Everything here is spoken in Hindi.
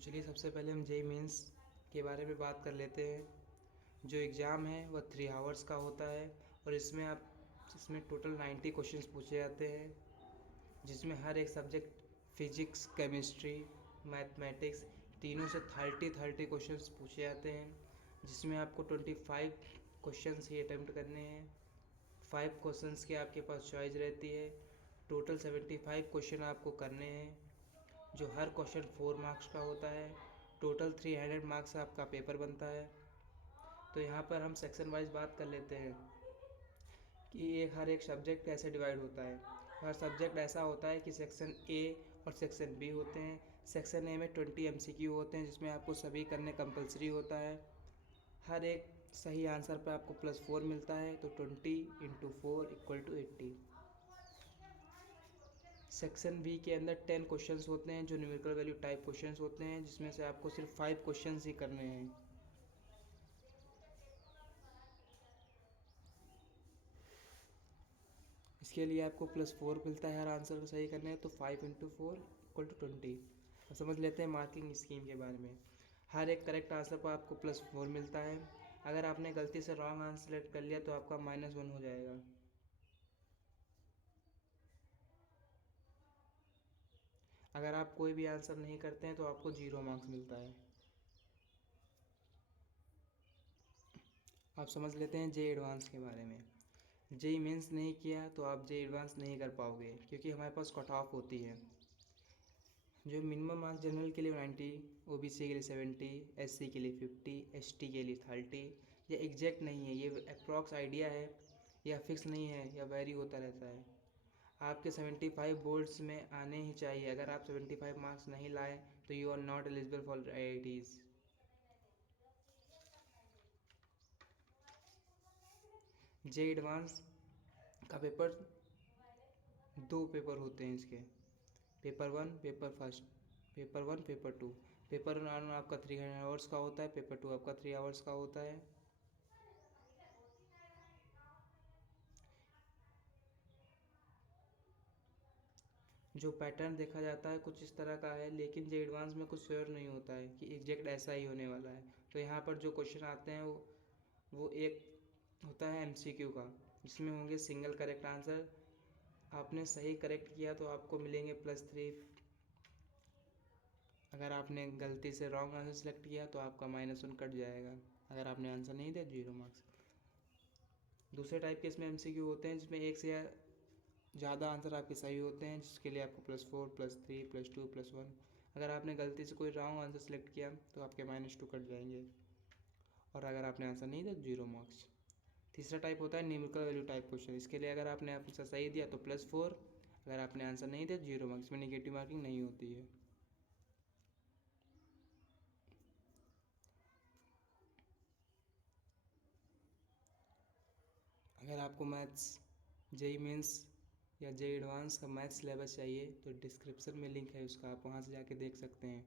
तो चलिए सबसे पहले हम जेईई मेंस के बारे में बात कर लेते हैं। जो एग्ज़ाम है वह 3 आवर्स का होता है और इसमें टोटल 90 क्वेश्चंस पूछे जाते हैं, जिसमें हर एक सब्जेक्ट फिजिक्स, केमिस्ट्री, मैथमेटिक्स तीनों से 30 क्वेश्चंस पूछे जाते हैं, जिसमें आपको 25 क्वेश्चंस ही अटेम्प्ट करने हैं। 5 क्वेश्चंस की आपके पास चॉइस रहती है। टोटल 75 क्वेश्चन आपको करने हैं, जो हर क्वेश्चन 4 मार्क्स का होता है। टोटल 300 मार्क्स का आपका पेपर बनता है। तो यहाँ पर हम सेक्शन वाइज बात कर लेते हैं कि हर एक सब्जेक्ट कैसे डिवाइड होता है। हर सब्जेक्ट ऐसा होता है कि सेक्शन ए और सेक्शन बी होते हैं। सेक्शन ए में 20 MCQ होते हैं, जिसमें आपको सभी करने कंपलसरी होता है। हर एक सही आंसर पर आपको +4 मिलता है, तो 20 × 4 = 80। सेक्शन बी के अंदर 10 क्वेश्चंस होते हैं, जो न्यूमेरिकल वैल्यू टाइप क्वेश्चंस होते हैं, जिसमें से आपको सिर्फ 5 क्वेश्चंस ही करने हैं। इसके लिए आपको +4 मिलता है हर आंसर को सही करने हैं, तो 5 × 4 = 20। अब समझ लेते हैं मार्किंग स्कीम के बारे में। हर एक करेक्ट आंसर पर आपको +4 मिलता है। अगर आपने गलती से रॉन्ग आंसर सेलेक्ट कर लिया तो आपका -1 हो जाएगा। अगर आप कोई भी आंसर नहीं करते हैं तो आपको 0 मार्क्स मिलता है। आप समझ लेते हैं जेईई एडवांस के बारे में। जेईई मेंस नहीं किया तो आप जेईई एडवांस नहीं कर पाओगे, क्योंकि हमारे पास कट ऑफ होती है। जो मिनिमम मार्क्स जनरल के लिए 90, ओबीसी के लिए 70, एससी के लिए 50, एसटी के लिए 30। ये एग्जैक्ट नहीं है, ये अप्रॉक्स आइडिया है, या फिक्स नहीं है, या वेरी होता रहता है। आपके 75 बोर्ड्स में आने ही चाहिए। अगर आप 75 मार्क्स नहीं लाए तो you are not eligible for IITs। JEE advance का पेपर 2 पेपर होते हैं इसके। Paper 1, paper first. Paper 1, paper 2। Paper 1 आपका 300 आवर्स का होता है, पेपर 2 आपका 3 आवर्स का होता है। जो पैटर्न देखा जाता है कुछ इस तरह का है, लेकिन जेईई एडवांस में कुछ श्योर नहीं होता है कि एग्जैक्ट ऐसा ही होने वाला है। तो यहाँ पर जो क्वेश्चन आते हैं वो एक होता है MCQ का, जिसमें होंगे सिंगल करेक्ट आंसर। आपने सही करेक्ट किया तो आपको मिलेंगे +3। अगर आपने गलती से रॉन्ग आंसर सेलेक्ट किया तो आपका -1 कट जाएगा। अगर आपने आंसर नहीं दिया 0 मार्क्स। दूसरे टाइप के इसमें MCQ होते हैं, जिसमें एक से ज़्यादा आंसर आपके सही होते हैं, जिसके लिए आपको +4, +3, +2, +1। अगर आपने गलती से कोई रॉन्ग आंसर सेलेक्ट किया तो आपके -2 कट जाएंगे, और अगर आपने आंसर नहीं दिया 0 मार्क्स। तीसरा टाइप होता है न्यूमेरिकल वैल्यू टाइप क्वेश्चन। इसके लिए अगर आपने आंसर सही दिया तो +4, अगर आपने आंसर नहीं दिया 0 मार्क्स। इसमें नेगेटिव मार्किंग नहीं होती है। अगर आपको मैथ्स जेईई मेंस या जेईई एडवांस का मैथ्स सिलेबस चाहिए तो डिस्क्रिप्शन में लिंक है उसका, आप वहाँ से जाके देख सकते हैं।